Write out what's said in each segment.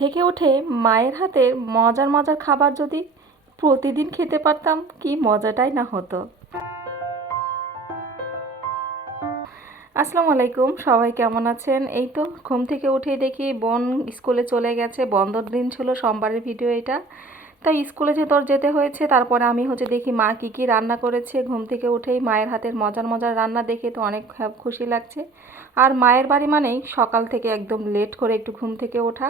থেকে উঠে মায়ের হাতে মজার মজার খাবার যদি প্রতিদিন খেতে পারতাম, কি মজাটাই না হতো। আসসালামু আলাইকুম, সবাই কেমন আছেন? এই তো ঘুম থেকে উঠে দেখি বোন স্কুলে চলে গেছে বন্ধর দিন ছিল, সোমবারের ভিডিও এটা। তাই স্কুলে যে তোর যেতে হয়েছে, তারপরে আমি হচ্ছে দেখি মা কী কী রান্না করেছে। ঘুম থেকে উঠেই মায়ের হাতের মজার মজার রান্না দেখে তো অনেক খুশি লাগছে। আর মায়ের বাড়ি মানেই সকাল থেকে একদম লেট করে একটু ঘুম থেকে ওঠা।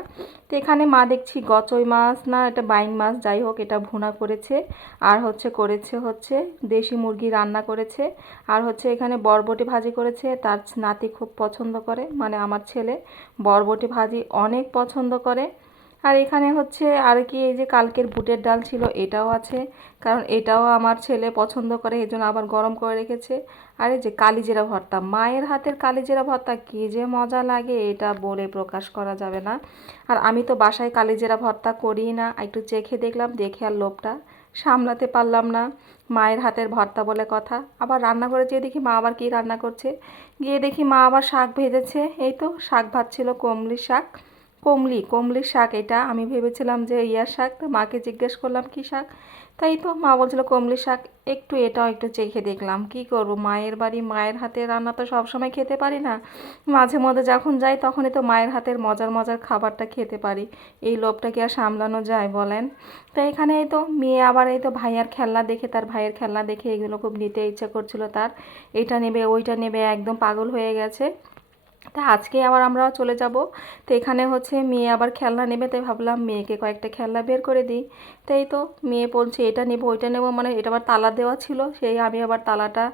তো এখানে মা দেখছি গচই মাছ, না এটা বাইন মাছ, যাই হোক, এটা ভুনা করেছে। আর হচ্ছে করেছে হচ্ছে দেশি মুরগি রান্না করেছে। আর হচ্ছে এখানে বরবটি ভাজি করেছে, তার নাতি খুব পছন্দ করে। মানে আমার ছেলে বরবটি ভাজি অনেক পছন্দ করে। আর এখানে হচ্ছে আর কি এই যে কালকের বুটের ডাল ছিল, এটাও আছে। কারণ এটাও আমার ছেলে পছন্দ করে এই জন্য আবার গরম করে রেখেছে। আর এই যে কালিজিরা ভর্তা, মায়ের হাতের কালিজিরা ভর্তা কী যে মজা লাগে, এটা বলে প্রকাশ করা যাবে না। আর আমি তো বাসায় কালিজিরা ভর্তা করি না, একটু চেখে দেখলাম, দেখে আর লোভটা সামলাতে পারলাম না। মায়ের হাতের ভর্তা বলে কথা। আবার রান্না করে যেয়ে দেখি মা আবার কী রান্না করছে? গিয়ে দেখি মা আবার শাক ভেজেছে, এই তো শাক ভাজছিল কমলি শাক। কমলি, কমলির শাক এটা। আমি ভেবেছিলাম যে ইয়ার শাক, তো মাকে জিজ্ঞেস করলাম, কি শাক? তাই তো মা বলছিল কমলি শাক, একটু এটাও একটু চেখে দেখলাম। কি করব? মায়ের বাড়ি, মায়ের হাতে রান্না তো সবসময় খেতে পারি না। মাঝে মধ্যে যখন যাই, তখনই তো মায়ের হাতের মজার মজার খাবারটা খেতে পারি। এই লোভটা কি আর সামলানো যায় বলেন? তো এখানে এই তো মেয়ে আবার এই তো ভাইয়ার খেলনা দেখে, তার ভাইয়ের খেলনা দেখে এগুলো খুব নিতে ইচ্ছা করছিল তার। এইটা নেবে, ওইটা নেবে, একদম পাগল হয়ে গেছে। তা আজকে আবার আমরা চলে যাব। তো এখানে হচ্ছে মেয়ে আবার খেলনা নেবে, তাই ভাবলাম মেয়েকে কয়েকটা খেলনা বের করে দিই। তাই তো মেয়ে বলছে, এটা নেব, ওইটা নেব। মানে এটা আবার তালা দেওয়া ছিল, সেই আমি আবার তালাটা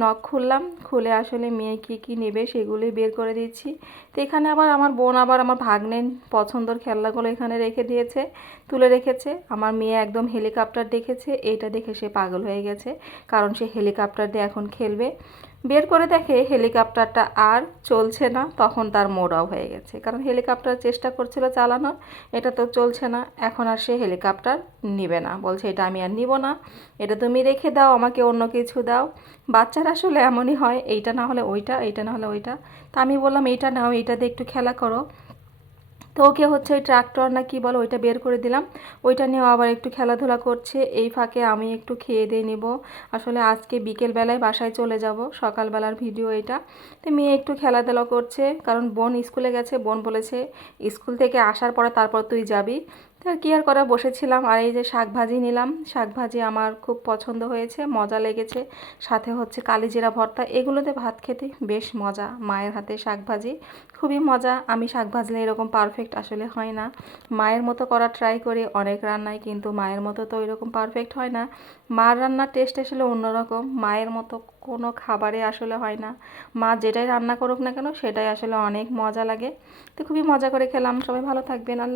নখ খুললাম, খুলে আসলে মেয়ে কী কী নেবে সেগুলোই বের করে দিচ্ছি। তো এখানে আবার আমার বোন আবার আমার ভাগ্নের পছন্দর খেলনাগুলো এখানে রেখে দিয়েছে, তুলে রেখেছে। আমার মেয়ে একদম হেলিকপ্টার দেখেছে এইটা দেখে সে পাগল হয়ে গেছে, কারণ সে হেলিকপ্টার দিয়ে এখন খেলবে। বের করে দেখে হেলিকপ্টারটা আর চলছে না, তখন তার মোড়াও হয়ে গেছে। কারণ হেলিকপ্টার চেষ্টা করছিল চালানোর, এটা তো চলছে না, এখন আর সে হেলিকপ্টার নিবে না। বলছে, এটা আমি আর নিব না, এটা তুমি রেখে দাও, আমাকে অন্য কিছু দাও। বাচ্চারা আসলে এমনই হয়, এইটা না হলে ওইটা, এইটা না হলে ওইটা। তা আমি বললাম, এইটা নাও, এইটা দিয়ে একটু খেলা করো। তো ওকে হচ্ছে ওই ট্রাক্টর না কি বলো ওইটা বের করে দিলাম। ওইটা নিয়েও আবার একটু খেলাধুলা করছে। এই ফাঁকে আমি একটু খেয়ে দিয়ে নিব। আসলে আজকে বিকেলবেলায় বাসায় চলে যাব, সকালবেলার ভিডিও এটা। তো মেয়ে একটু খেলাধুলা করছে, কারণ বোন স্কুলে গেছে। বোন বলেছে, স্কুল থেকে আসার পরে তারপর তুই যাবি। তো কি আর করা বসেছিলাম আর এই যে শাক ভাজি নিলাম। শাক ভাজি আমার খুব পছন্দ হয়েছে, মজা লেগেছে। সাথে হচ্ছে কালিজিরা ভর্তা, এগুলোতে ভাত খেতে বেশ মজা, মায়ের হাতে শাক ভাজি, খুবই মজা। আমি শাক ভাজলে এরকম পারফেক্ট আসলে হয় না। মায়ের মতো করা ট্রাই করি, অনেক রান্নায় কিন্তু মায়ের মতো তো এরকম পারফেক্ট হয় না। মার রান্নার টেস্ট আসলে অন্যরকম, মায়ের মতো কোনো খাবারে আসলে হয় না। মা যেটাই রান্না করুক না কেন, সেটাই আসলে অনেক মজা লাগে। তো খুবই মজা করে খেলাম। সবাই ভালো থাকবেন। আল্লাহ